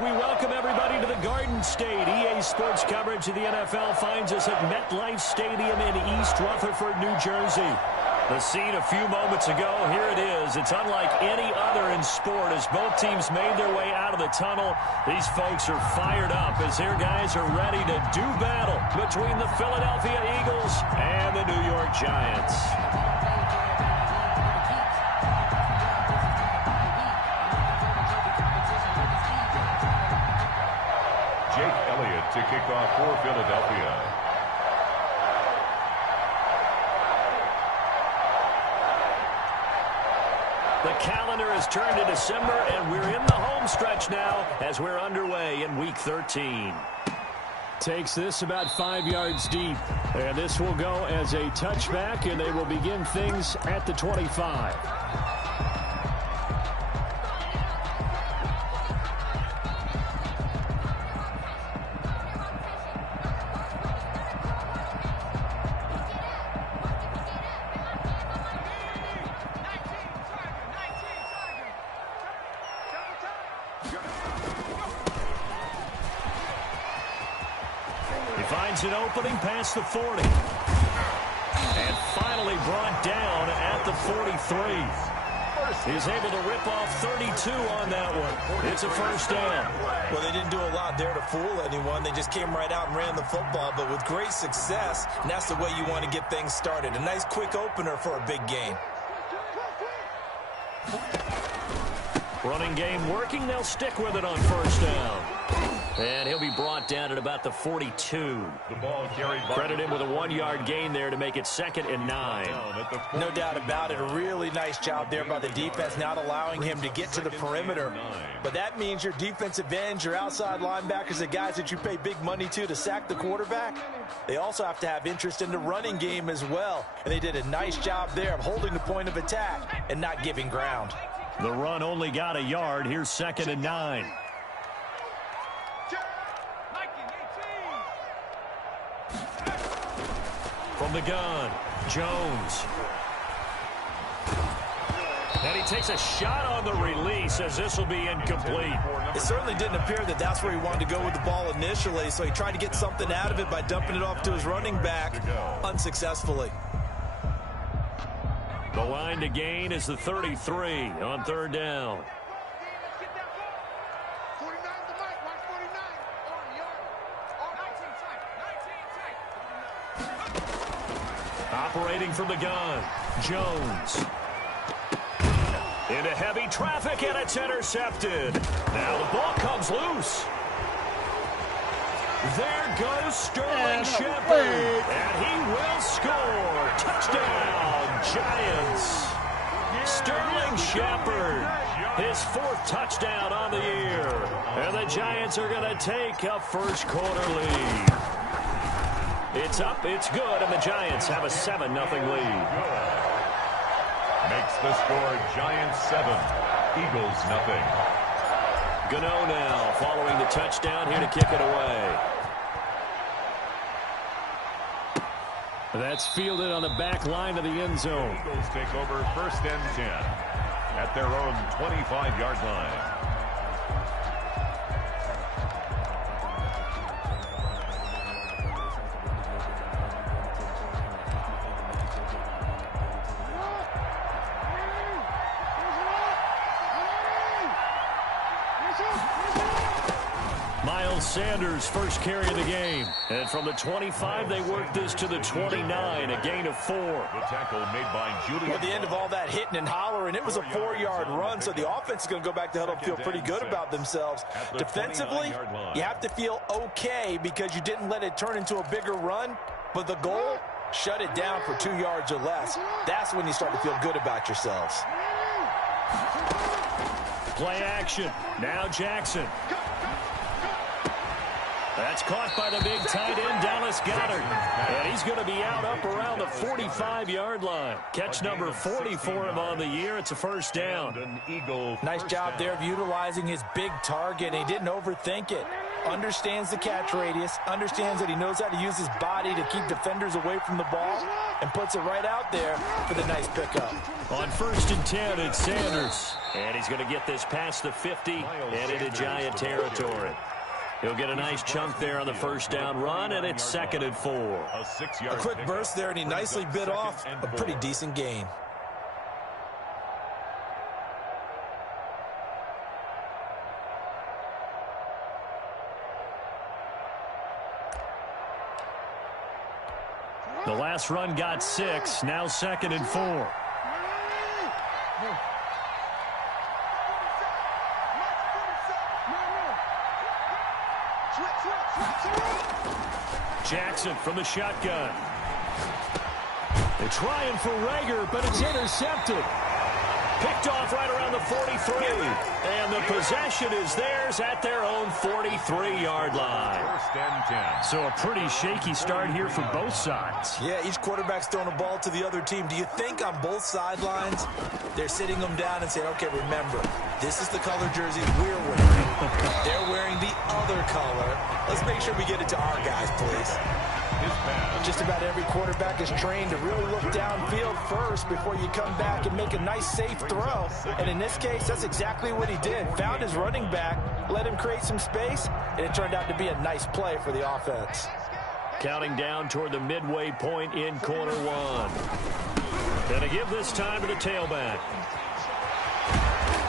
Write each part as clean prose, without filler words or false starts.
We welcome everybody to the Garden State. EA Sports coverage of the NFL finds us at MetLife Stadium in East Rutherford, New Jersey. The scene a few moments ago, here it is. It's unlike any other in sport as both teams made their way out of the tunnel. These folks are fired up as their guys are ready to do battle between the Philadelphia Eagles and the New York Giants. To kick off for Philadelphia. The calendar has turned to December, and we're in the home stretch now as we're underway in Week 13. Takes this about 5 yards deep, and this will go as a touchback, and they will begin things at the 25. Finds an opening past the 40. And finally brought down at the 43. He's able to rip off 32 on that one. It's a first down. Well, they didn't do a lot there to fool anyone. They just came right out and ran the football, but with great success, and that's the way you want to get things started. A nice quick opener for a big game. Running game working. They'll stick with it on first down. And he'll be brought down at about the 42. The ball carried by. Credit him with a 1-yard gain there to make it 2nd and 9. No doubt about it. A really nice job there by the defense, not allowing him to get to the perimeter. But that means your defensive ends, your outside linebackers, the guys that you pay big money to sack the quarterback, they also have to have interest in the running game as well. And they did a nice job there of holding the point of attack and not giving ground. The run only got a yard. Here's 2nd and 9. From the gun, Jones. And he takes a shot on the release as this will be incomplete. It certainly didn't appear that that's where he wanted to go with the ball initially, so he tried to get something out of it by dumping it off to his running back unsuccessfully. The line to gain is the 33 on 3rd down. Operating from the gun, Jones. Into heavy traffic, and it's intercepted. Now the ball comes loose. There goes Sterling Shepard, and he will score. Touchdown, Giants. Sterling Shepard, his 4th touchdown on the year. And the Giants are going to take a first-quarter lead. It's up, it's good, and the Giants have a 7-0 lead. Makes the score Giants 7, Eagles 0. Gano now following the touchdown here to kick it away. That's fielded on the back line of the end zone. Eagles take over 1st and 10 at their own 25-yard line. Sanders first carry of the game. And from the 25, they work this to the 29, a gain of 4. The tackle made by Julian. At the end of all that hitting and hollering, it was a 4-yard run, so the offense is going to go back to huddle and feel pretty good about themselves. Defensively, you have to feel okay because you didn't let it turn into a bigger run, but the goal, shut it down for 2 yards or less. That's when you start to feel good about yourselves. Play action. Now Jackson. That's caught by the big tight end, Dallas Goedert. And he's going to be out up around the 45-yard line. Catch number 40 for him on the year. It's a first down. Nice job there of utilizing his big target. He didn't overthink it. understands the catch radius, understands that he knows how to use his body to keep defenders away from the ball, and puts it right out there for the nice pickup. On 1st and 10, it's Sanders. And he's going to get this past the 50 and into Giant territory. He'll get a nice chunk there on the first down run, and it's 2nd and 4. A quick burst there, and he nicely bit off a pretty decent gain. The last run got 6, now 2nd and 4. Jackson from the shotgun. They're trying for Reagor, but it's intercepted. Picked off right around the 43. And the possession is theirs at their own 43-yard line. 1st and 10. So a pretty shaky start here for both sides. Yeah, each quarterback's throwing a ball to the other team. Do you think on both sidelines they're sitting them down and saying, okay, remember, this is the color jersey we're wearing. They're wearing the other color. Let's make sure we get it to our guys, please. Just about every quarterback is trained to really look downfield first before you come back and make a nice, safe throw. And in this case, that's exactly what he did. Found his running back, let him create some space, and it turned out to be a nice play for the offense. Counting down toward the midway point in quarter one. Going to give this time to the tailback.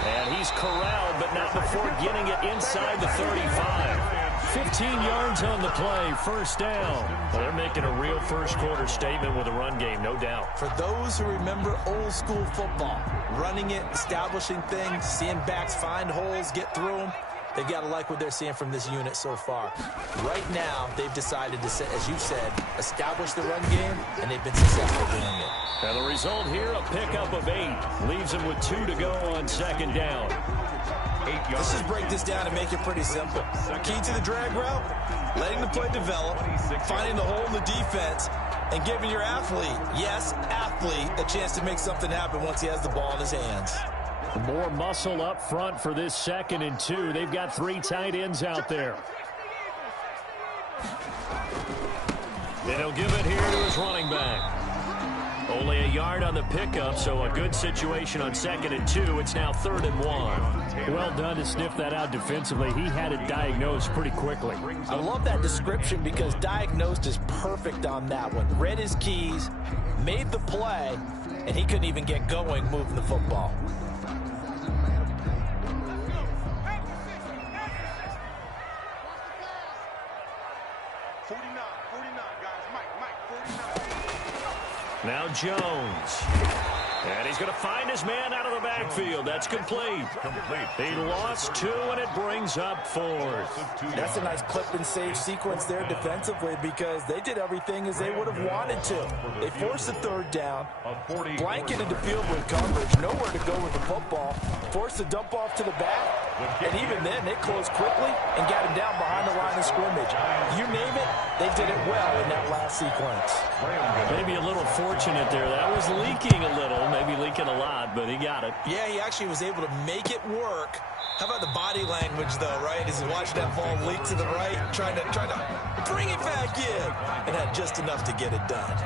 And he's corralled, but not before getting it inside the 35. 15 yards on the play, 1st down. Well, they're making a real first-quarter statement with a run game, no doubt. For those who remember old-school football, running it, establishing things, seeing backs find holes, get through them, they've got to like what they're seeing from this unit so far. Right now, they've decided to, as you said, establish the run game, and they've been successful doing it. And the result here, a pickup of 8. Leaves them with 2 to go on 2nd down. Let's just break this down and make it pretty simple. Key to the drag route, letting the play develop, finding the hole in the defense, and giving your athlete, yes, athlete, a chance to make something happen once he has the ball in his hands. More muscle up front for this 2nd and 2. They've got 3 tight ends out there. And he'll give it here to his running back. Only a yard on the pickup, so a good situation on 2nd and 2. It's now 3rd and 1. Well done to sniff that out defensively. He had it diagnosed pretty quickly. I love that description because diagnosed is perfect on that one. Read his keys, made the play, and he couldn't even get going moving the football. Now Jones. And he's going to find his man out of the backfield. That's complete. He lost 2, and it brings up 4th. That's a nice clip and save sequence there defensively because they did everything as they would have wanted to. They forced the 3rd down, blanketed the field with coverage, nowhere to go with the football, forced the dump off to the back, and even then they closed quickly and got him down behind the line of scrimmage. You name it, they did it well in that last sequence. Maybe a little fortunate there. That was leaking a little, maybe leaking a lot, but he got it. Yeah, he actually was able to make it work. How about the body language, though, right? As he watched that ball leak to the right, trying to bring it back in, and had just enough to get it done.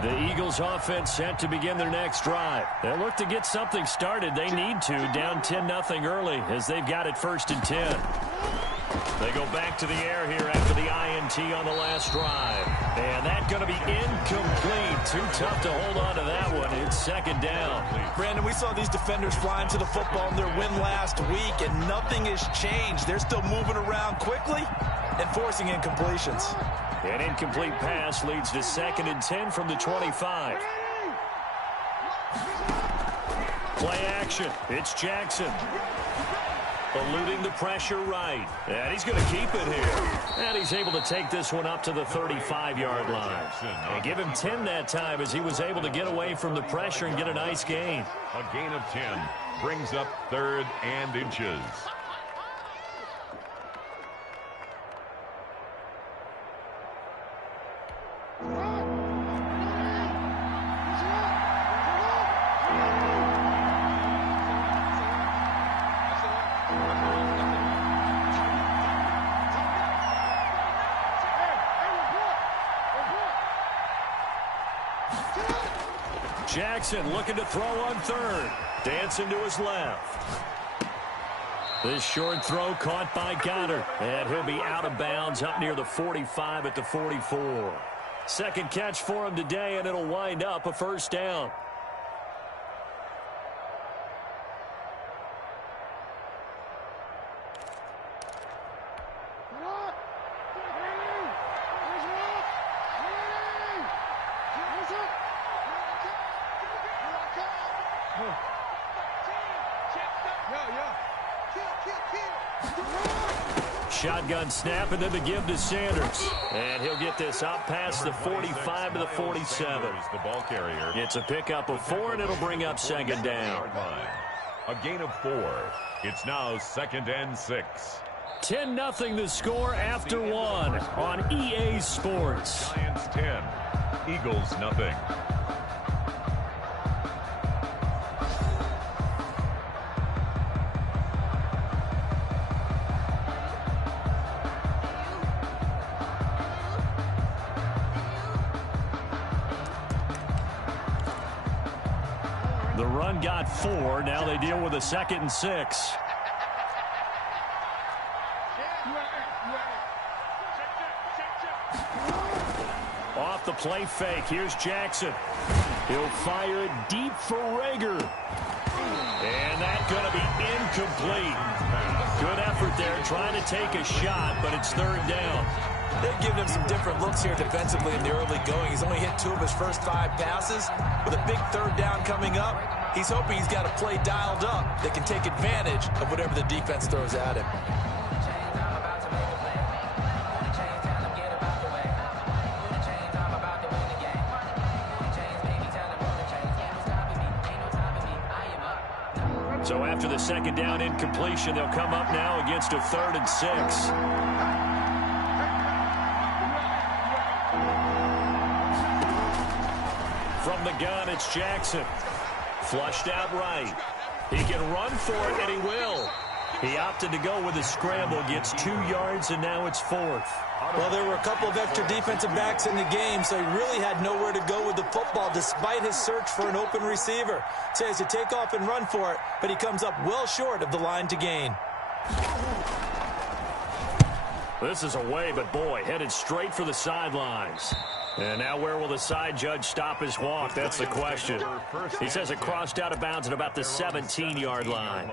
The Eagles offense set to begin their next drive. They'll look to get something started. They need to, down 10-0 early as they've got it 1st and 10. They go back to the air here after the INT on the last drive. And that's going to be incomplete. Too tough to hold on to that one. It's 2nd down. Brandon, we saw these defenders flying to the football in their win last week, and nothing has changed. They're still moving around quickly and forcing incompletions. An incomplete pass leads to 2nd and 10 from the 25. Play action. It's Jackson. Eluding the pressure right. And he's going to keep it here. And he's able to take this one up to the 35-yard line. And give him 10 that time as he was able to get away from the pressure and get a nice gain. A gain of 10 brings up 3rd and inches. Jackson looking to throw on third. Dancing to his left. This short throw caught by Goddard. And he'll be out of bounds up near the 45 at the 44. Second catch for him today, and it'll wind up a first down. Shotgun snap, and then the give to Sanders. And he'll get this out past the 45 to the 47. The ball carrier. It's a pickup of 4, and it'll bring up second down. A gain of 4. It's now 2nd and 6. 10-0 the score after 1 on EA Sports. Giants 10. Eagles nothing. The run got 4. Now they deal with a 2nd and 6. Off the play fake. Here's Jackson. He'll fire it deep for Rager. And that's going to be incomplete. Good effort there trying to take a shot, but it's third down. They've given him some different looks here defensively in the early going. He's only hit 2 of his first 5 passes. With a big third down coming up, he's hoping he's got a play dialed up that can take advantage of whatever the defense throws at him. So after the second down incompletion, they'll come up now against a 3rd and 6. From the gun, it's Jackson. Flushed out right. He can run for it, and he will. He opted to go with a scramble, gets 2 yards, and now it's 4th. Well, there were a couple of extra defensive backs in the game, so he really had nowhere to go with the football despite his search for an open receiver. So he has to take off and run for it, but he comes up well short of the line to gain. This is away, but boy, headed straight for the sidelines. And now where will the side judge stop his walk? That's the question. He says it crossed out of bounds at about the 17-yard line.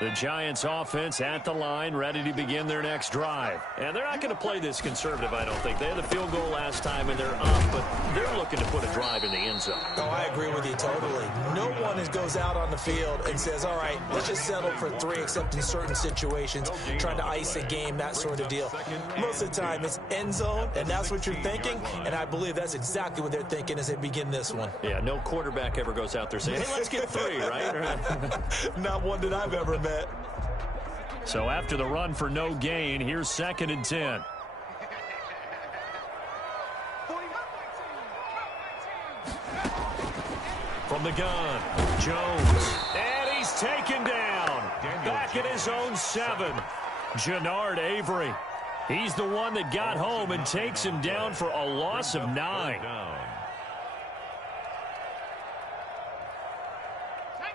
The Giants offense at the line, ready to begin their next drive. And they're not going to play this conservative, I don't think. They had the field goal last time, and they're up, but they're looking to put a drive in the end zone. Oh, I agree with you totally. No one goes out on the field and says, all right, let's just settle for 3, except in certain situations, trying to ice a game, that sort of deal. Most of the time, it's end zone, and that's what you're thinking, and I believe that's exactly what they're thinking as they begin this one. Yeah, no quarterback ever goes out there saying, hey, let's get 3, right? Not one that I've ever met. So after the run for no gain, here's 2nd and 10. From the gun, Jones. And he's taken down. Back at his own 7. Jannard Avery. He's the one that got home and takes him down for a loss of 9.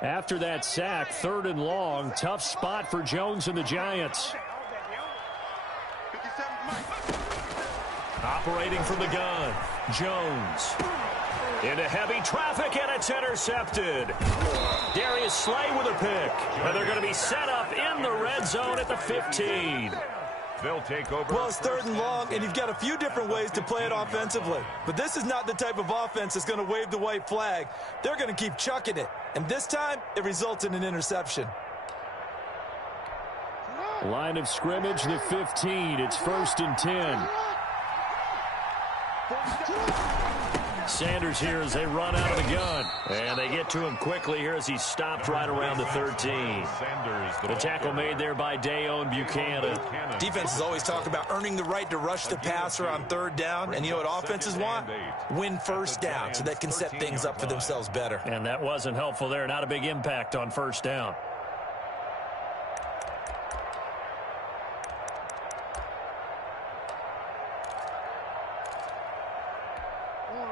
After that sack, 3rd and long, tough spot for Jones and the Giants. Operating from the gun, Jones. Into heavy traffic, and it's intercepted. Darius Slay with a pick. And they're going to be set up in the red zone at the 15. They'll take over. Well, it's 3rd and long, and you've got a few different ways to play it offensively. But this is not the type of offense that's going to wave the white flag. They're going to keep chucking it. And this time, it results in an interception. Line of scrimmage, the 15. It's 1st and 10. Sanders here as they run out of the gun. And they get to him quickly here as he's stopped right around the 13. The tackle made there by Dayon Buchanan. Defenses always talk about earning the right to rush the passer on 3rd down. And you know what offenses want? Win 1st down so they can set things up for themselves better. And that wasn't helpful there. Not a big impact on 1st down.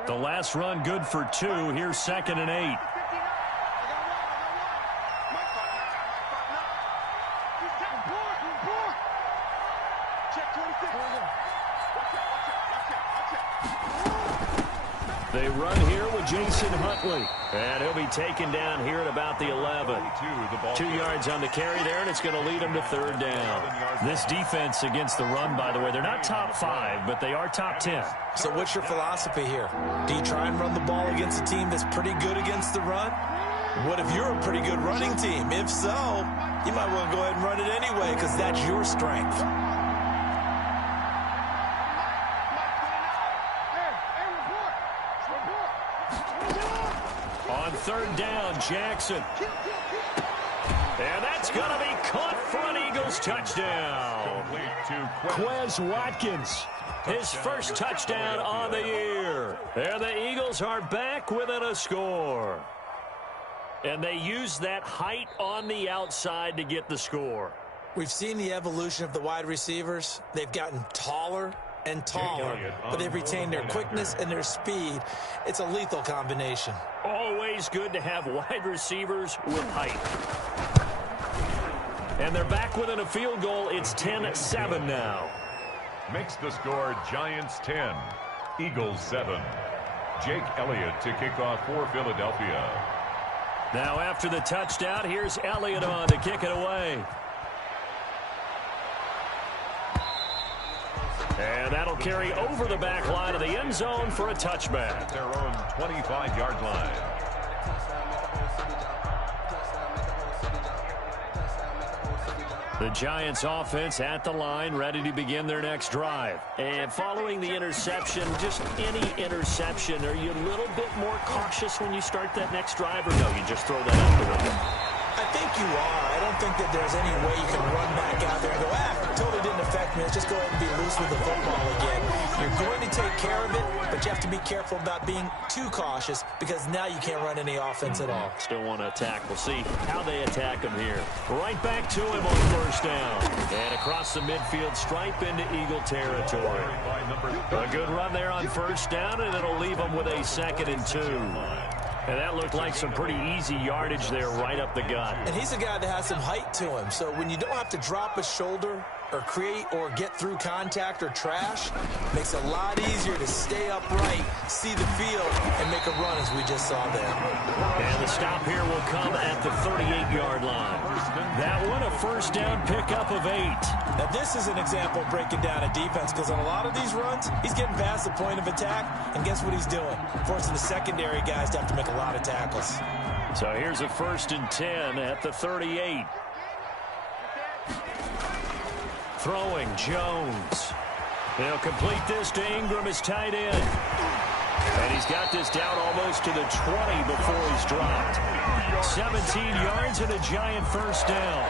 The last run good for 2. Here's 2nd and 8. They run here with Jason Huntley. And he'll be taken down here at about the 11. 2 yards on the carry there, and it's going to lead him to 3rd down. This defense against the run, by the way, they're not top 5, but they are top 10. So what's your philosophy here? Do you try and run the ball against a team that's pretty good against the run? What if you're a pretty good running team? If so, you might want to go ahead and run it anyway because that's your strength. On 3rd down, Jackson. And that's going to be caught for an Eagles touchdown. Quez Watkins, his first touchdown on the year. And the Eagles are back within a score. And they use that height on the outside to get the score. We've seen the evolution of the wide receivers. They've gotten taller and taller, but they've retained their quickness and their speed. It's a lethal combination. Always good to have wide receivers with height. And they're back within a field goal. It's 10-7 now. Makes the score Giants 10, Eagles 7. Jake Elliott to kick off for Philadelphia. Now after the touchdown, here's Elliott on to kick it away. And that'll carry over the back line of the end zone for a touchback. At their own 25-yard line. The Giants offense at the line, ready to begin their next drive. And following the interception, just any interception, are you a little bit more cautious when you start that next drive, or no, you just throw that out the window? I think you are. I don't think that there's any way you can run back out there and go, totally didn't affect me. Let's just go ahead and be loose with the football again. You're going to take care of it, but you have to be careful about being too cautious because now you can't run any offense at all. Still want to attack. We'll see how they attack him here. Right back to him on 1st down. And across the midfield stripe into Eagle territory. A good run there on 1st down, and it'll leave him with a 2nd and 2. And that looked like some pretty easy yardage there right up the gut. And he's a guy that has some height to him. So when you don't have to drop a shoulder or create or get through contact or trash, makes it a lot easier to stay upright, see the field, and make a run as we just saw there. And the stop here will come at the 38-yard line. That one a 1st down pickup of 8. Now this is an example of breaking down a defense because on a lot of these runs, he's getting past the point of attack, and guess what he's doing? Forcing the secondary guys to have to make a lot of tackles. So here's a 1st and 10 at the 38. Throwing Jones. They'll complete this to Ingram, his tight end. And he's got this down almost to the 20 before he's dropped. 17 yards and a Giant 1st down.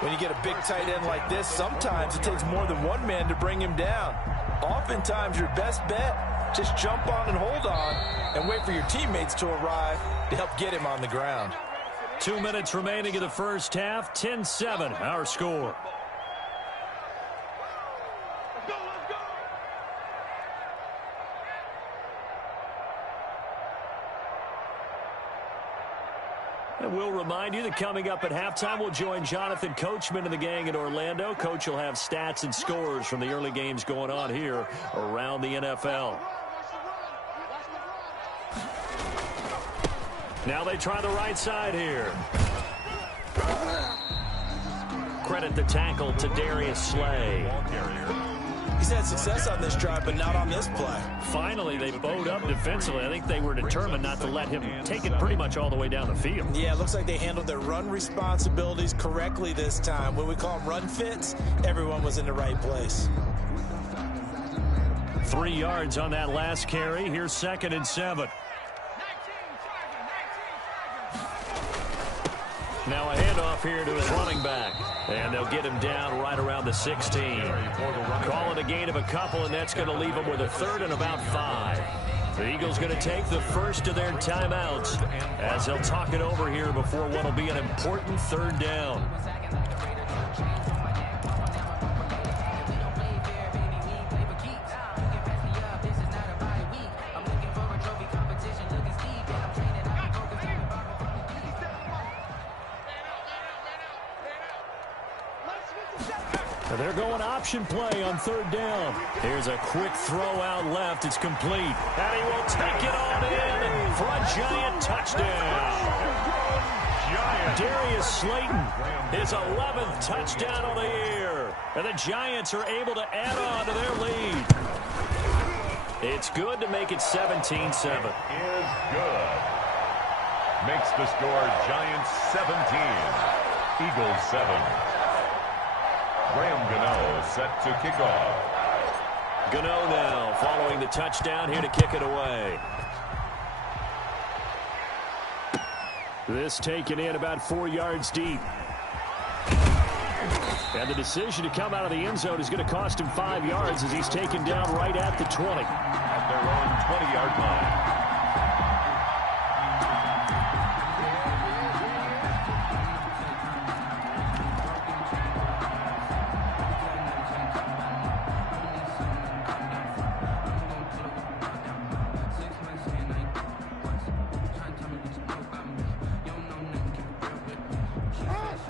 When you get a big tight end like this, sometimes it takes more than one man to bring him down. Oftentimes your best bet, just jump on and hold on and wait for your teammates to arrive to help get him on the ground. 2 minutes remaining in the 1st half. 10-7 our score. And we'll remind you that coming up at halftime, we'll join Jonathan Coachman and the gang in Orlando. Coach will have stats and scores from the early games going on here around the NFL. Now they try the right side here. Credit the tackle to Darius Slay. He's had success on this drive, but not on this play. Finally, they bowed up defensively. I think they were determined not to let him take it pretty much all the way down the field. Yeah, it looks like they handled their run responsibilities correctly this time. When we call them run fits, everyone was in the right place. 3 yards on that last carry. Here's 2nd and 7. Now a handoff here to his running back. And they'll get him down right around the 16. Call it a gain of a couple, and that's going to leave him with a 3rd and about 5. The Eagles going to take the first of their timeouts as they'll talk it over here before what will be an important 3rd down. They're going option play on third down. Here's a quick throw out left. It's complete. And he will take it on in for a Giant touchdown. Darius Slayton, his 11th touchdown of the year. And the Giants are able to add on to their lead. It's good to make it 17-7. Is good. Makes the score Giants 17, Eagles 7. Graham Gano set to kick off. Gano now following the touchdown, here to kick it away. This taken in about 4 yards deep. And the decision to come out of the end zone is going to cost him 5 yards as he's taken down right at the 20. At their own 20-yard line.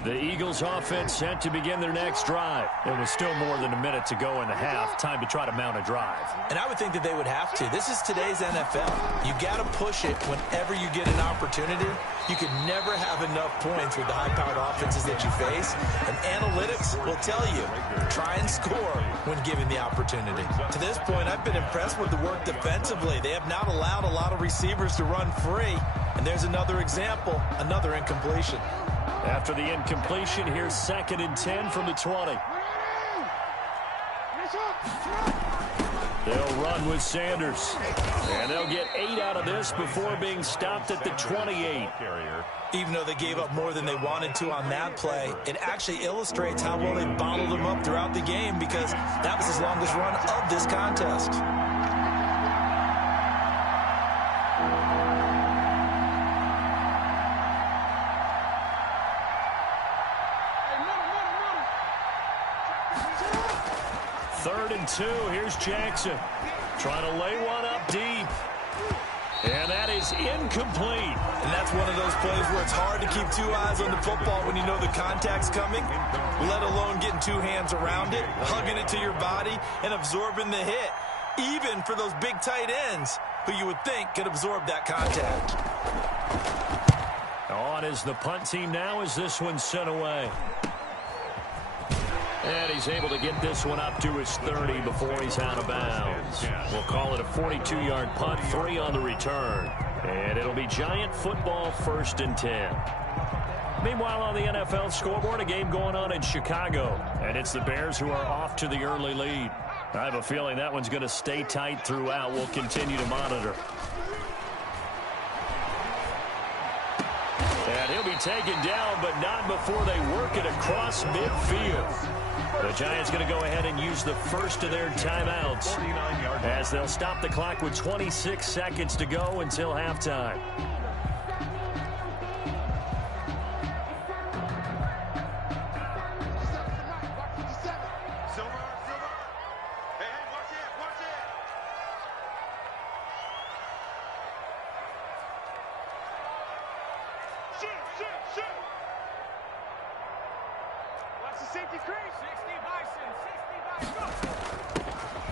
The Eagles offense set to begin their next drive. There was still more than a minute to go in the half. Time to try to mount a drive. And I would think that they would have to. This is today's NFL. You got to push it whenever you get an opportunity. You can never have enough points with the high-powered offenses that you face. And analytics will tell you, try and score when given the opportunity. To this point, I've been impressed with the work defensively. They have not allowed a lot of receivers to run free. And there's another example, another incompletion. After the incompletion, here's 2nd and 10 from the 20. They'll run with Sanders. And they'll get 8 out of this before being stopped at the 28. Even though they gave up more than they wanted to on that play, it actually illustrates how well they bottled them up throughout the game because that was his longest run of this contest. Third and 2. Here's Jackson. Trying to lay one up deep. And that is incomplete. And that's one of those plays where it's hard to keep 2 eyes on the football when you know the contact's coming, let alone getting 2 hands around it, hugging it to your body, and absorbing the hit, even for those big tight ends who you would think could absorb that contact. On is the punt team now as this one's sent away. And he's able to get this one up to his 30 before he's out of bounds. We'll call it a 42-yard punt, 3 on the return. And it'll be Giant football, 1st and 10. Meanwhile, on the NFL scoreboard, a game going on in Chicago. And it's the Bears who are off to the early lead. I have a feeling that one's going to stay tight throughout. We'll continue to monitor. And he'll be taken down, but not before they work it across midfield. The Giants going to go ahead and use the first of their timeouts as they'll stop the clock with 26 seconds to go until halftime.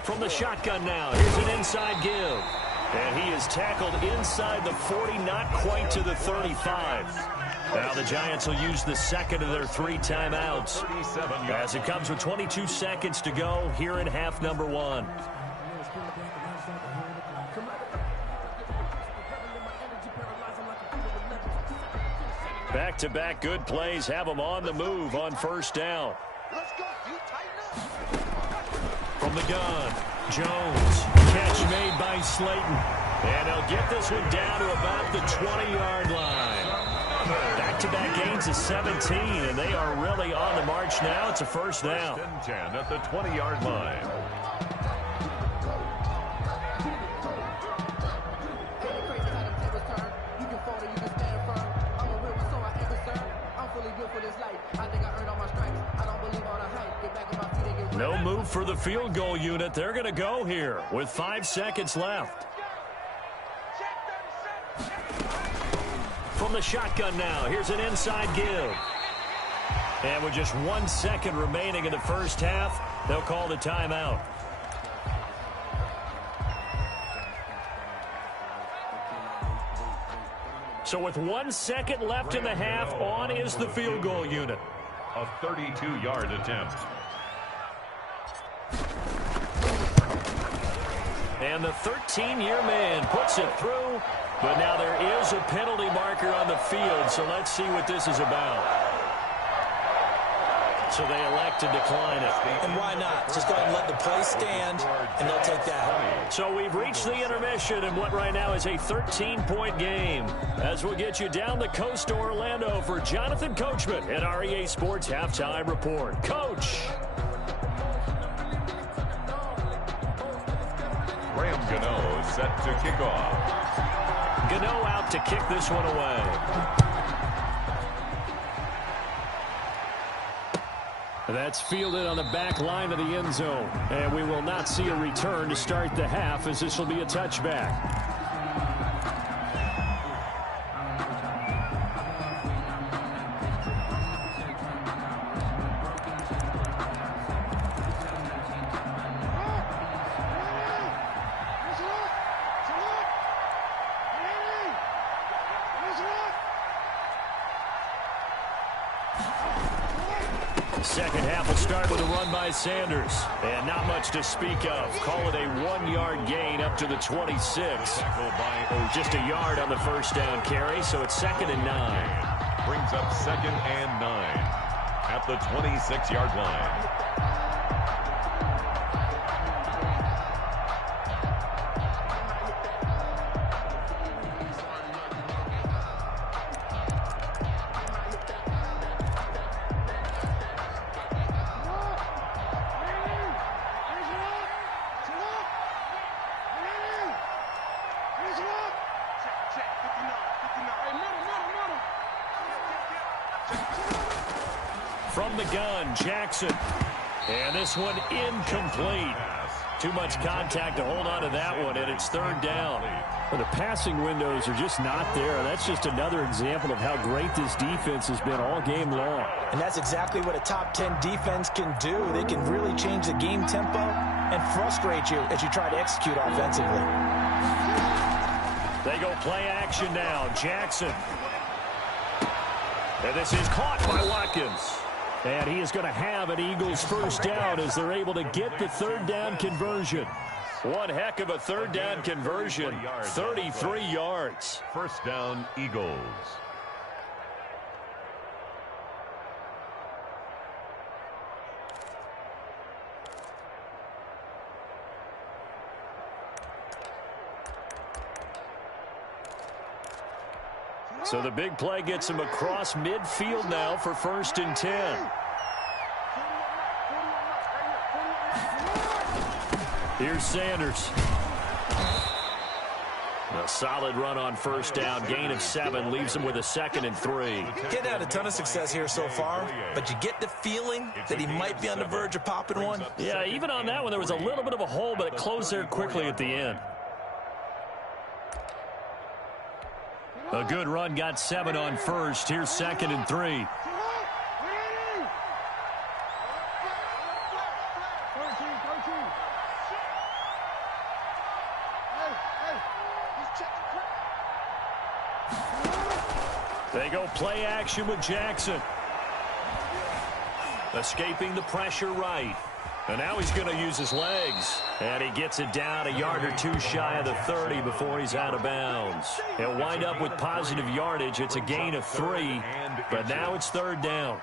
From the shotgun now, here's an inside give. And he is tackled inside the 40, not quite to the 35. Now the Giants will use the second of their 3 timeouts as it comes with 22 seconds to go here in half number 1. Back-to-back good plays have them on the move on 1st down. From the gun, Jones. Catch made by Slayton. And they'll get this one down to about the 20-yard line. Back-to-back gains of 17, and they are really on the march now. It's a 1st down. 10 at the 20-yard line. No move for the field goal unit. They're going to go here with 5 seconds left. From the shotgun now, here's an inside give. And with just 1 second remaining in the first half, they'll call the timeout. So with 1 second left in the half, on is the field goal unit. A 32-yard attempt. And the 13-year man puts it through, but now there is a penalty marker on the field, so let's see what this is about. So they elect to decline it. And why not? Just go ahead and let the play stand, and they'll take that. So we've reached the intermission in what right now is a 13-point game. As we'll get you down the coast to Orlando for Jonathan Coachman at our EA Sports Halftime Report. Coach. Graham Gano set to kick off. Gano out to kick this one away. That's fielded on the back line of the end zone. And we will not see a return to start the half, as this will be a touchback. Second half will start with a run by Sanders. And not much to speak of. Call it a 1-yard gain up to the 26. Just a yard on the first down carry, so it's 2nd and 9. Brings up 2nd and 9 at the 26-yard line. From the gun, Jackson. And this one incomplete. Too much contact to hold on to that one, and it's 3rd down. Well, the passing windows are just not there. That's just another example of how great this defense has been all game long. And that's exactly what a top 10 defense can do. They can really change the game tempo and frustrate you as you try to execute offensively. They go play action now. Jackson. And this is caught by Watkins. And he is going to have an Eagles first down as they're able to get the 3rd down conversion. One heck of a 3rd down conversion. 33 yards. First down, Eagles. So the big play gets him across midfield now for 1st and 10. Here's Sanders. A solid run on first down. Gain of 7 leaves him with a 2nd and 3. Getting had a ton of success here so far, but you get the feeling that he might be on the verge of popping one. Yeah, even on that one, there was a little bit of a hole, but it closed there quickly at the end. A good run, got 7 on first. Here's 2nd and 3. They go play action with Jackson. Escaping the pressure right. And now he's going to use his legs. And he gets it down a yard or 2 shy of the 30 before he's out of bounds. He'll wind up with positive yardage. It's a gain of 3, but now it's 3rd down.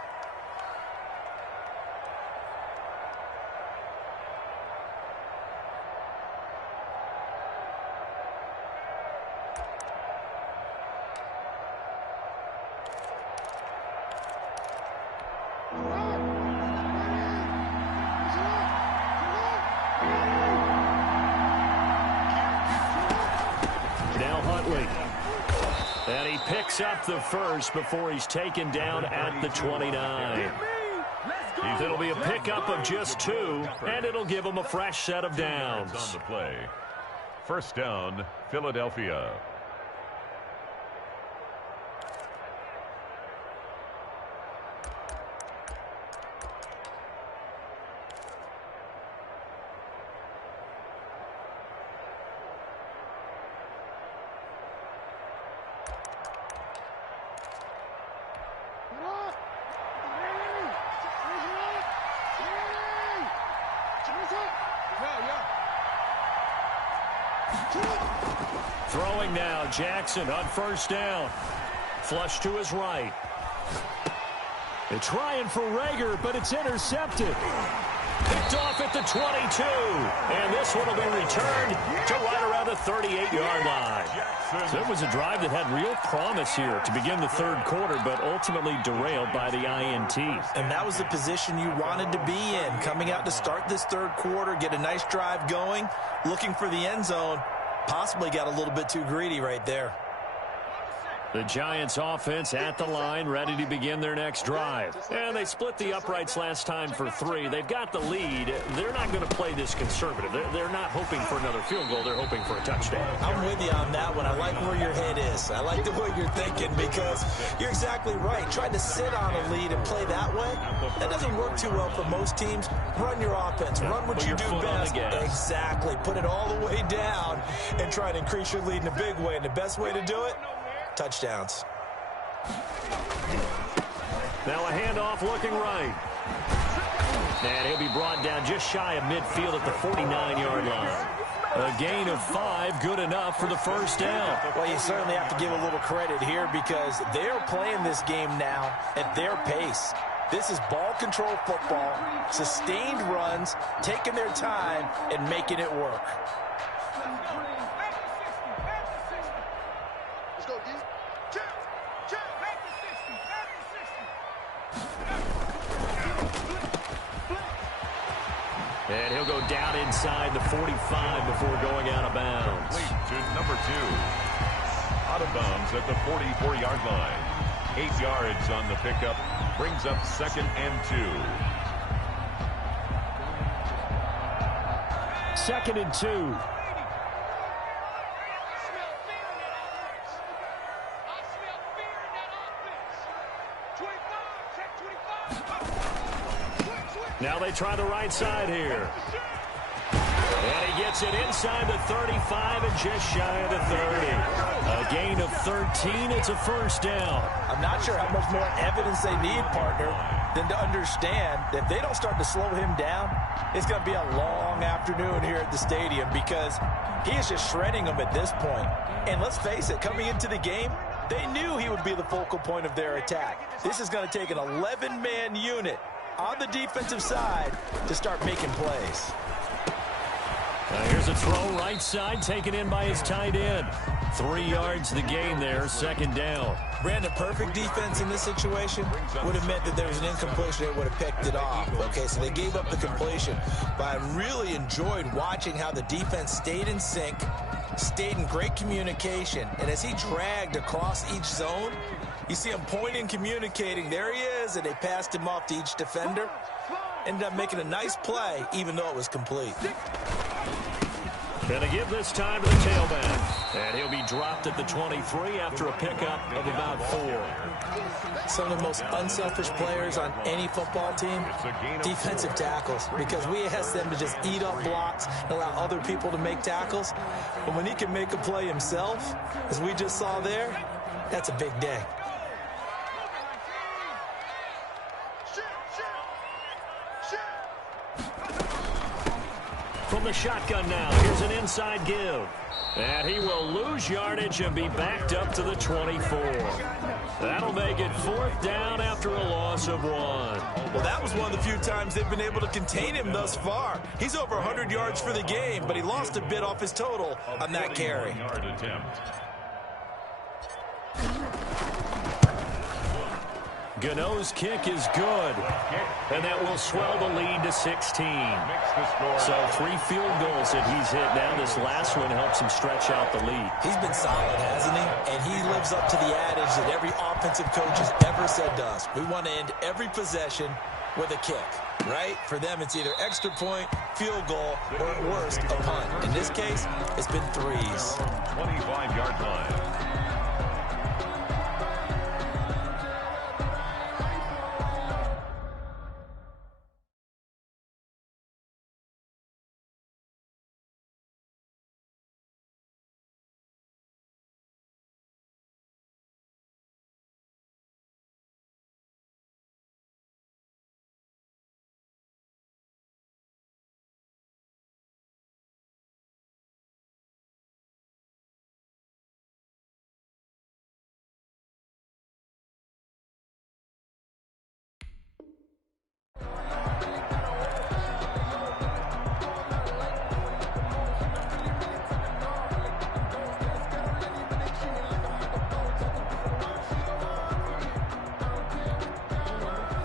And he picks up the first before he's taken down at the 29. It'll be a pickup of just 2, and it'll give him a fresh set of downs. On the play. First down, Philadelphia. Throwing now, Jackson on first down. Flush to his right. They're trying for Reagor, but it's intercepted. Picked off at the 22. And this one will be returned to right around the 38-yard line. So it was a drive that had real promise here to begin the third quarter, but ultimately derailed by the INT. And that was the position you wanted to be in, coming out to start this third quarter, get a nice drive going, looking for the end zone. Possibly got a little bit too greedy right there. The Giants offense at the line, ready to begin their next drive. And they split the uprights last time for 3. They've got the lead. They're not going to play this conservative. They're not hoping for another field goal. They're hoping for a touchdown. I'm with you on that one. I like where your head is. I like the way you're thinking because you're exactly right. Trying to sit on a lead and play that way, that doesn't work too well for most teams. Run your offense. Run what you do best. Exactly. Put it all the way down and try to increase your lead in a big way. And the best way to do it, touchdowns. Now a handoff looking right. And he'll be brought down just shy of midfield at the 49-yard line. A gain of 5, good enough for the first down. Well, you certainly have to give a little credit here because they're playing this game now at their pace. This is ball control football, sustained runs, taking their time and making it work. And he'll go down inside the 45 before going out of bounds. To number 2. Out of bounds at the 44-yard line. 8 yards on the pickup. Brings up 2nd and 2. 2nd and 2. Now they try the right side here. And he gets it inside the 35 and just shy of the 30. A gain of 13. It's a first down. I'm not sure how much more evidence they need, partner, than to understand that if they don't start to slow him down, it's going to be a long afternoon here at the stadium because he is just shredding them at this point. And let's face it, coming into the game, they knew he would be the focal point of their attack. This is going to take an 11-man unit on the defensive side to start making plays. Here's a throw right side taken in by his tight end. 3 yards the gain there, 2nd down. Brandon, perfect defense in this situation would have meant that there was an incompletion that would have picked it off. Okay, so they gave up the completion. But I really enjoyed watching how the defense stayed in sync, stayed in great communication. And as he dragged across each zone, you see him pointing, communicating. There he is, and they passed him off to each defender. Ended up making a nice play, even though it was complete. Gonna give this time to the tailback. And he'll be dropped at the 23 after a pickup of about 4. Some of the most unselfish players on any football team, defensive tackles, because we ask them to just eat up blocks and allow other people to make tackles. But when he can make a play himself, as we just saw there, that's a big day. From the shotgun now, here's an inside give. And he will lose yardage and be backed up to the 24. That'll make it 4th down after a loss of 1. Well, that was one of the few times they've been able to contain him thus far. He's over 100 yards for the game, but he lost a bit off his total on that carry. Gano's kick is good, and that will swell the lead to 16. So 3 field goals that he's hit now. This last one helps him stretch out the lead. He's been solid, hasn't he? And he lives up to the adage that every offensive coach has ever said to us. We want to end every possession with a kick, right? For them, it's either extra point, field goal, or at worst, a punt. In this case, it's been 3s. 25-yard line.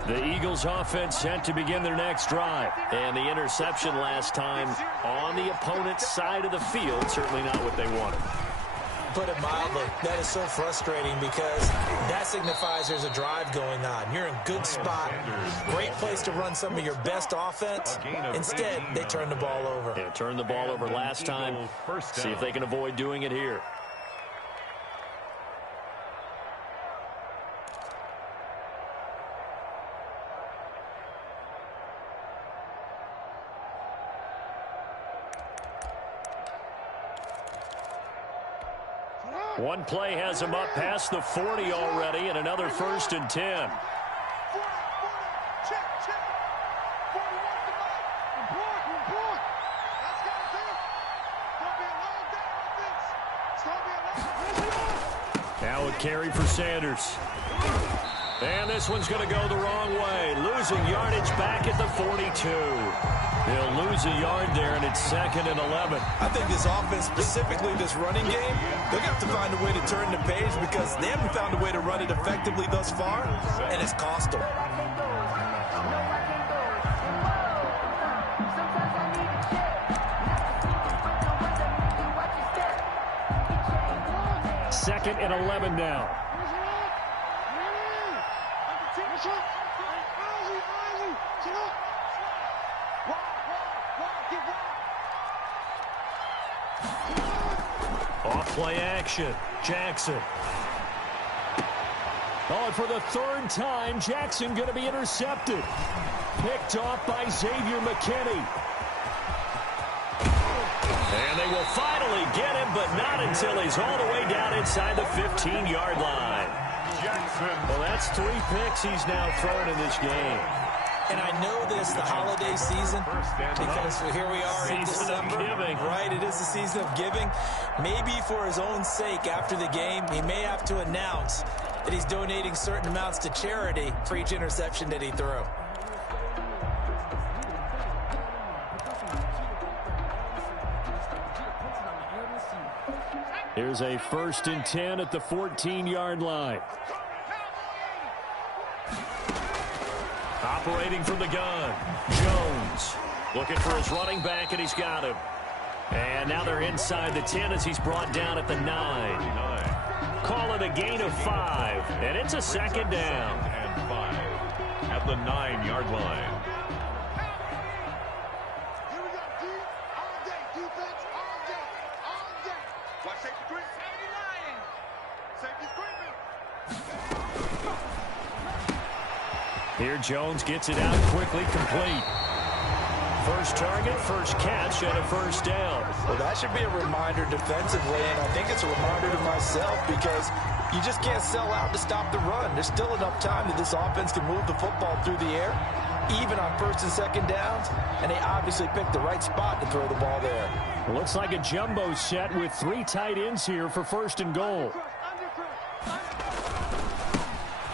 The Eagles offense set to begin their next drive. And the interception last time on the opponent's side of the field. Certainly not what they wanted. Put it mildly, that is so frustrating because that signifies there's a drive going on. You're in good spot. Great place to run some of your best offense. Instead, they turn the ball over. Yeah, turned the ball over last time. See if they can avoid doing it here. One play has him up past the 40 already, and another 1st and 10. Now a carry for Sanders. And this one's going to go the wrong way. Losing yardage back at the 42. They'll lose a yard there, and it's 2nd and 11. I think this offense, specifically this running game, they're going to have to find a way to turn the page because they haven't found a way to run it effectively thus far, and it's cost them. Second and 11 now. Off-play action. Jackson. Oh, and for the 3rd time, Jackson going to be intercepted. Picked off by Xavier McKinney. And they will finally get him, but not until he's all the way down inside the 15-yard line. Well, that's 3 picks he's now thrown in this game. And I know this, the holiday season, because here we are in December. Right, it is the season of giving. Maybe for his own sake after the game, he may have to announce that he's donating certain amounts to charity for each interception that he threw. Here's a 1st and 10 at the 14-yard line. Operating from the gun, Jones looking for his running back, and he's got him. And now they're inside the 10 as he's brought down at the 9. Call it a gain of 5, and it's a 2nd down. And 5 at the 9-yard line. Here Jones gets it out quickly, complete. First target, first catch, and a 1st down. Well, that should be a reminder defensively, and I think it's a reminder to myself because you just can't sell out to stop the run. There's still enough time that this offense can move the football through the air, even on 1st and 2nd downs, and they obviously picked the right spot to throw the ball there. Looks like a jumbo set with 3 tight ends here for 1st and goal.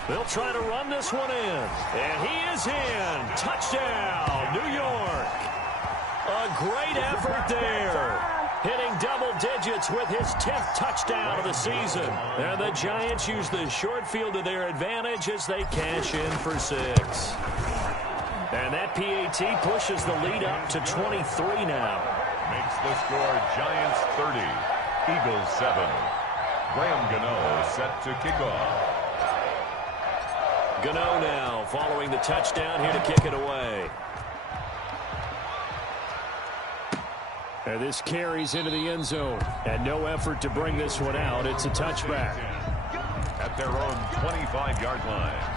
They'll try to run this one in. And he is in. Touchdown, New York. A great effort there. Hitting double digits with his 10th touchdown of the season. And the Giants use the short field to their advantage as they cash in for 6. And that PAT pushes the lead up to 23 now. Makes the score Giants 30, Eagles 7. Graham Gano set to kick off. Gano now following the touchdown here to kick it away. And this carries into the end zone. And no effort to bring this one out. It's a touchback. At their own 25-yard line.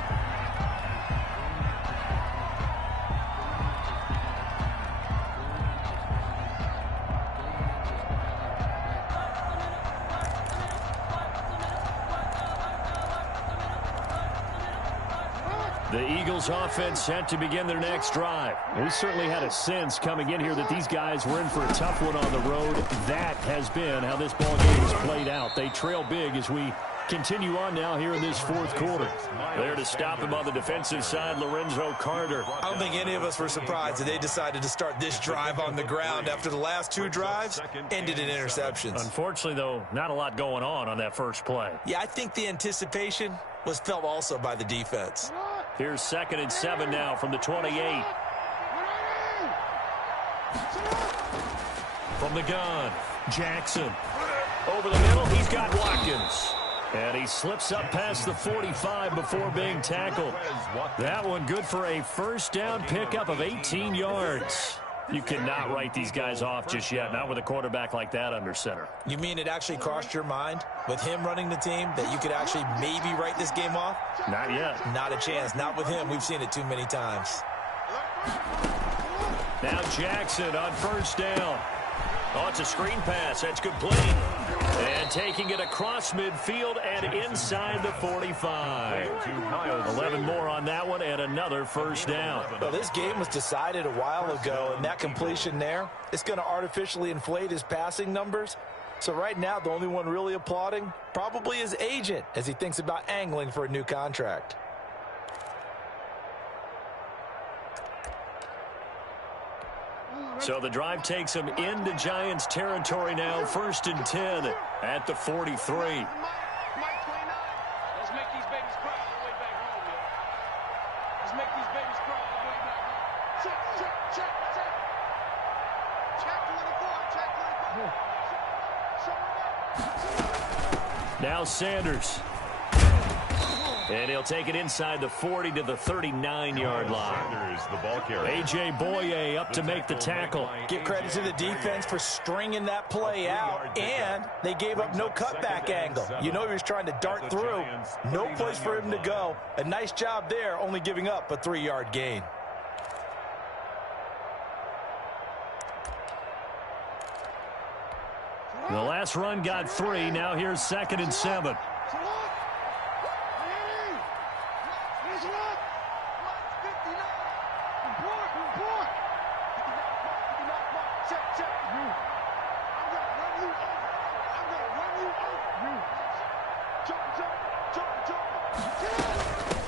The Eagles offense set to begin their next drive. We certainly had a sense coming in here that these guys were in for a tough one on the road. That has been how this ball game has played out. They trail big as we continue on now here in this 4th quarter. There to stop him on the defensive side, Lorenzo Carter. I don't think any of us were surprised that they decided to start this drive on the ground after the last 2 drives ended in interceptions. Unfortunately, though, not a lot going on that first play. Yeah, I think the anticipation was felt also by the defense. Here's 2nd and 7 now from the 28. From the gun, Jackson. Over the middle, he's got Watkins. And he slips up past the 45 before being tackled. That one good for a first down pickup of 18 yards. You cannot write these guys off just yet, not with a quarterback like that under center. You mean it actually crossed your mind with him running the team that you could actually maybe write this game off? Not yet. Not a chance. Not with him. We've seen it too many times. Now Jackson on first down. Oh, it's a screen pass. That's complete. And taking it across midfield and inside the 45. 11 more on that one and another first down. Well, this game was decided a while ago, and that completion there, it's going to artificially inflate his passing numbers. So right now, the only one really applauding probably his agent as he thinks about angling for a new contract. So the drive takes him into Giants territory now. 1st and 10 at the 43. Let's make these babies cry all the way back home, man. Let's make these babies cry all the way back home. Check, check, check, check. Check 24, check 24. Now Sanders. And he'll take it inside the 40 to the 39-yard line. Sanders, the ball carrier. A.J. Boye up to make the tackle. Give credit to the defense for stringing that play out, and they gave up no cutback angle. You know he was trying to dart through. No place for him to go. A nice job there, only giving up a 3-yard gain. The last run got 3. Now here's 2nd and 7.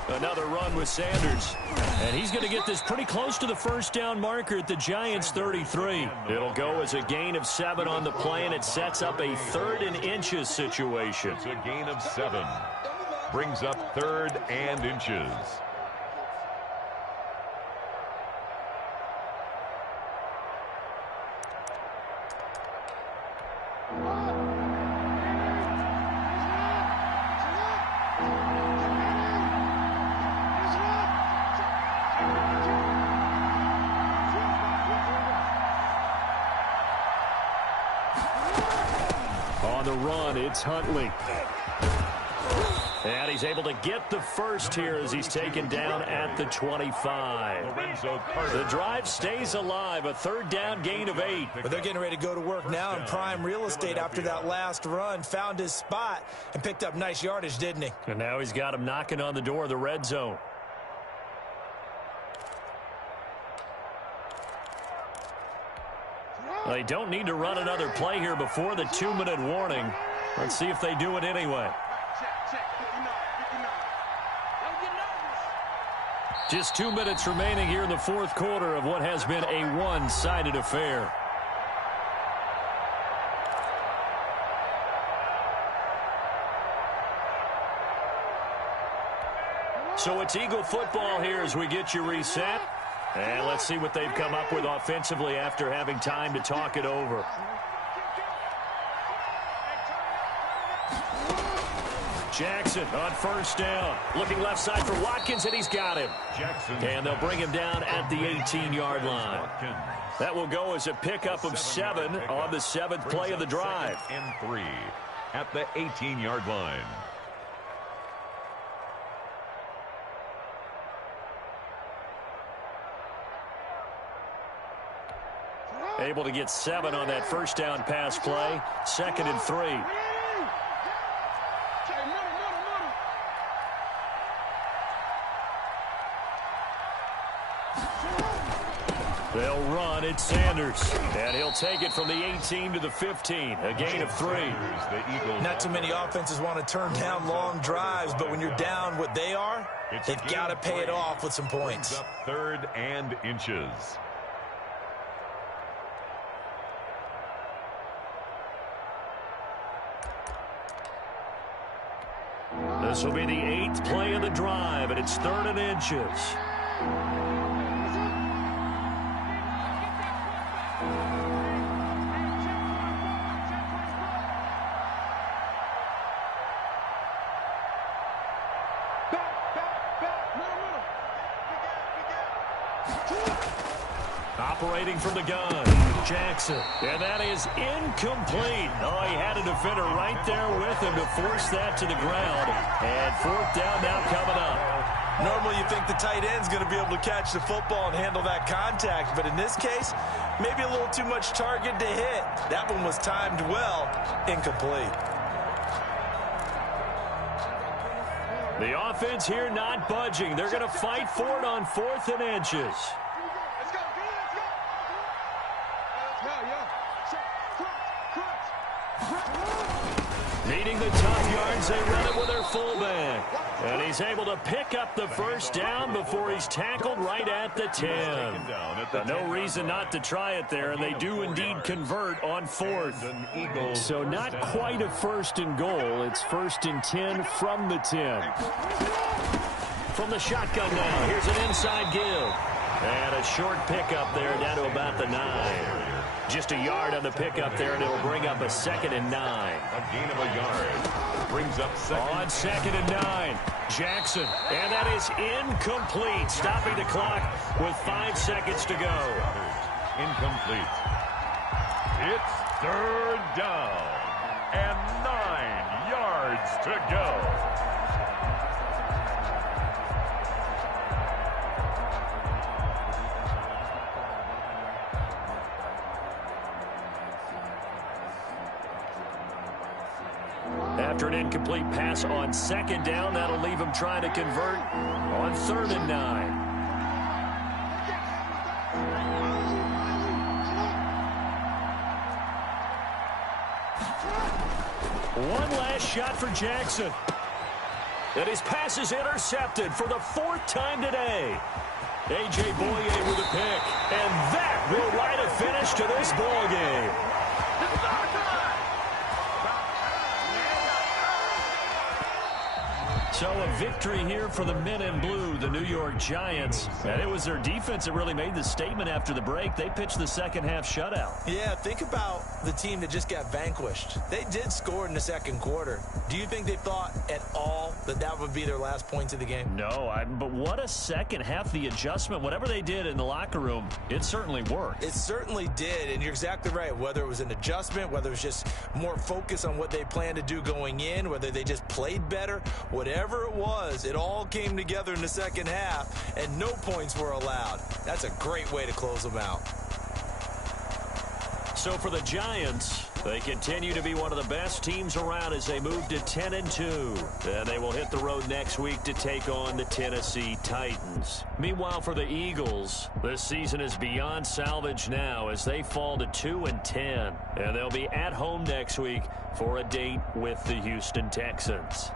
Another run with Sanders. And he's going to get this pretty close to the first down marker at the Giants' 33. It'll go as a gain of 7 on the play, and it sets up a 3rd and inches situation. It's a gain of 7. Brings up 3rd and inches. It's Huntley. And he's able to get the first here as he's taken down at the 25. The drive stays alive. A 3rd down gain of 8. But they're getting ready to go to work now in prime real estate after that last run. Found his spot and picked up nice yardage, didn't he? And now he's got him knocking on the door of the red zone. They don't need to run another play here before the 2-minute warning. Let's see if they do it anyway. Just 2 minutes remaining here in the 4th quarter of what has been a one-sided affair. So it's Eagle football here as we get you reset. And let's see what they've come up with offensively after having time to talk it over. Jackson on first down. Looking left side for Watkins, and he's got him. And they'll bring him down at the 18-yard line. That will go as a pickup of 7 on the 7th play of the drive. And 3 at the 18-yard line. Able to get 7 on that first down pass play. 2nd and 3. They'll run. It's Sanders. And he'll take it from the 18 to the 15. A gain of 3. Not too many offenses want to turn down long drives, but when you're down what they are, they've got to pay it off with some points. 3rd and inches. The This will be the 8th play of the drive, and it's 3rd and inches. Operating from the gun, Jackson. And that is incomplete. Oh, he had a defender right there with him to force that to the ground. And 4th down now coming up. Normally you think the tight end's going to be able to catch the football and handle that contact, but in this case, maybe a little too much target to hit. That one was timed well, incomplete. The offense here not budging. They're going to fight for it on 4th and inches. Needing the tough yards, they run it with their fullback. And he's able to pick up the 1st down before he's tackled right at the 10. No reason not to try it there, and they do indeed convert on 4th. So not quite a 1st and goal. It's 1st and 10 from the 10. From the shotgun now, here's an inside give. And a short pickup there down to about the 9. Just a yard on the pickup there, and it'll bring up a 2nd and 9. A gain of a yard. Brings up 2nd. On 2nd and 9, Jackson. And that is incomplete. Stopping the clock with 5 seconds to go. Incomplete. It's 3rd down. And 9 yards to go. After an incomplete pass on 2nd down, that'll leave him trying to convert on 3rd and 9. One last shot for Jackson. And his pass is intercepted for the 4th time today. A.J. Boye with a pick. And that will write a finish to this ball game. So a victory here for the men in blue, the New York Giants. And it was their defense that really made the statement after the break. They pitched the second-half shutout. Yeah, think about the team that just got vanquished. They did score in the 2nd quarter. Do you think they thought at all that that would be their last points of the game? No, but what a second half. The adjustment, whatever they did in the locker room, it certainly worked. It certainly did, and you're exactly right. Whether it was an adjustment, whether it was just more focus on what they planned to do going in, whether they just played better, whatever it was, it all came together in the 2nd half, and no points were allowed. That's a great way to close them out. So for the Giants, they continue to be one of the best teams around as they move to 10-2. And they will hit the road next week to take on the Tennessee Titans. Meanwhile, for the Eagles, this season is beyond salvage now as they fall to 2-10. And they'll be at home next week for a date with the Houston Texans.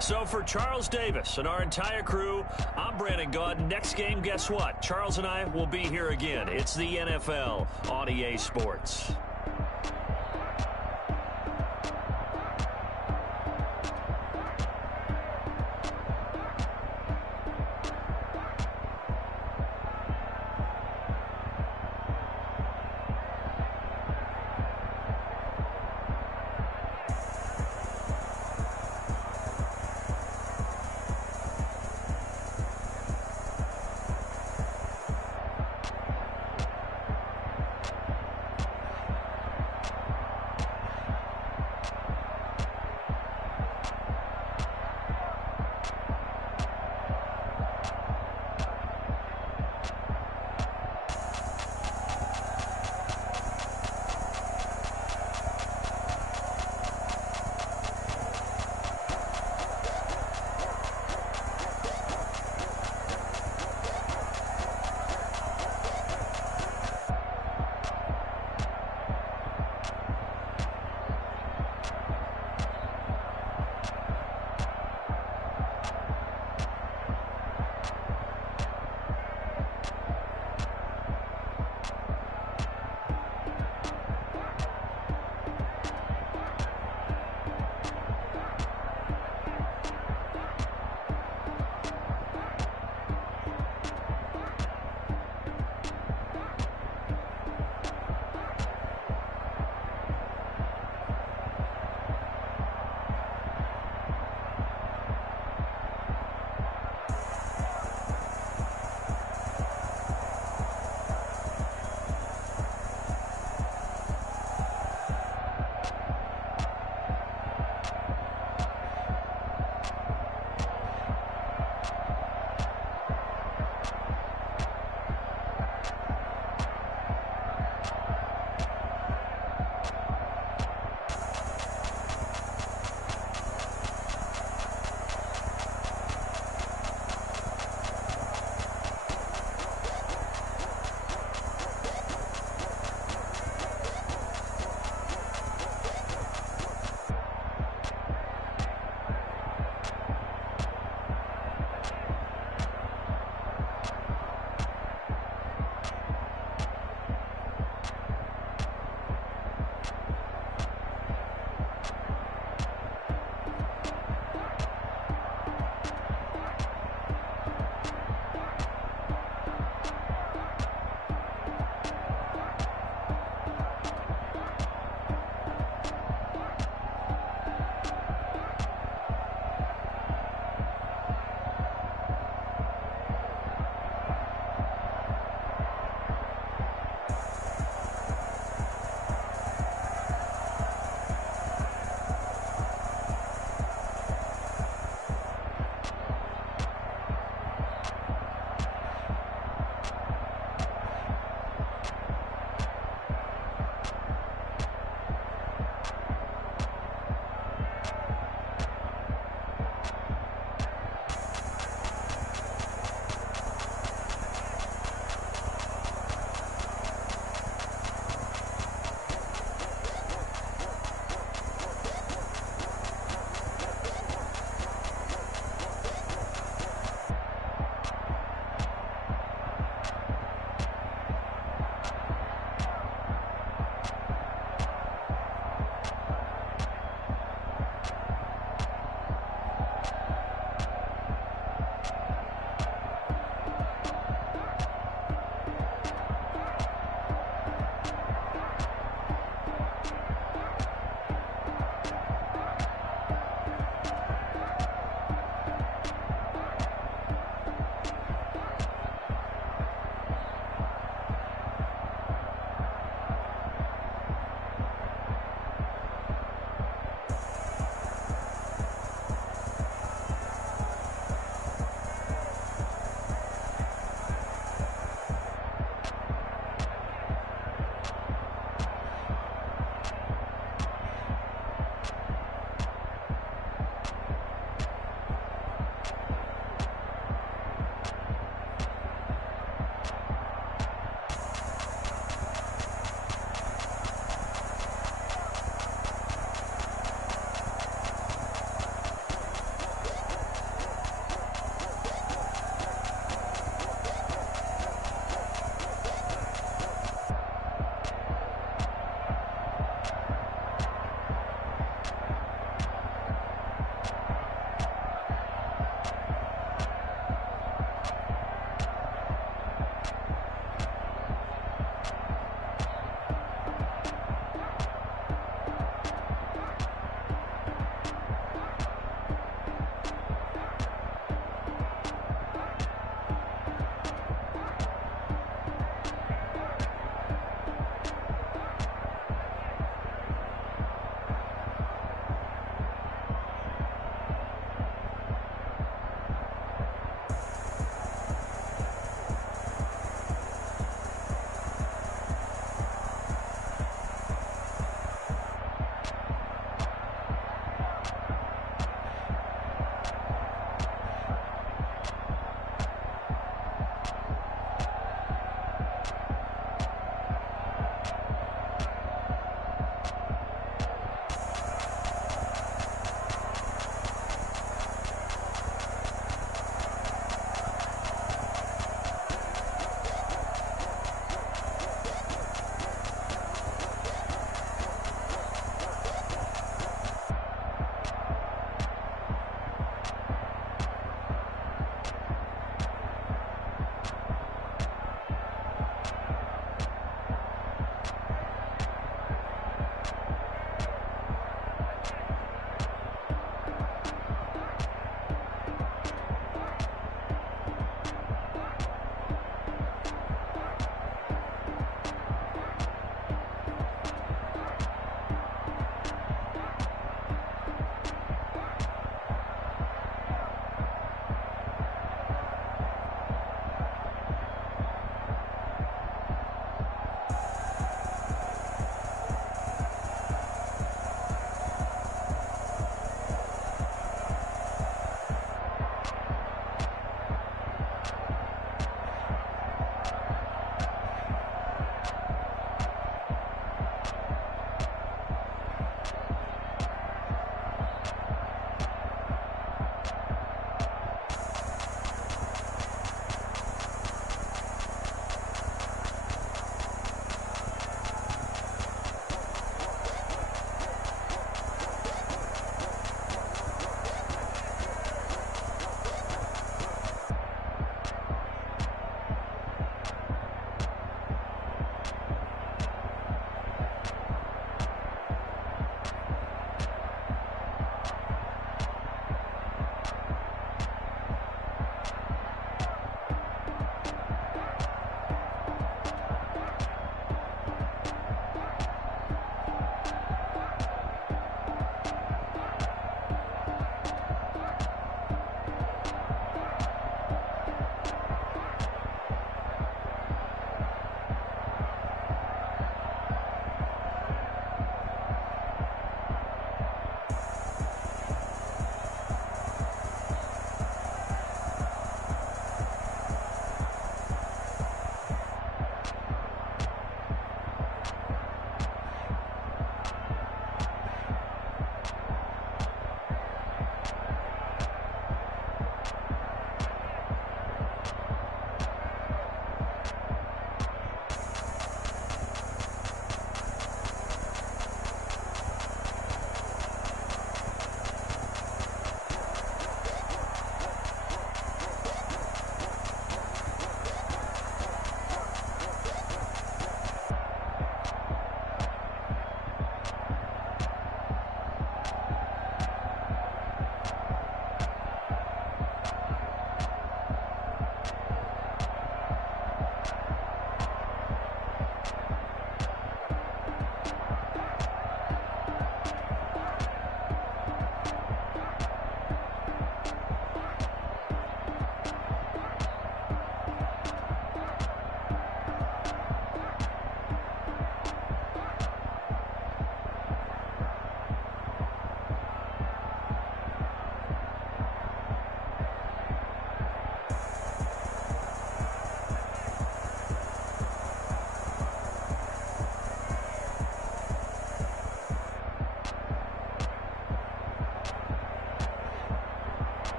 So for Charles Davis and our entire crew, I'm Brandon Gaudin. Next game, guess what? Charles and I will be here again. It's the NFL on EA Sports.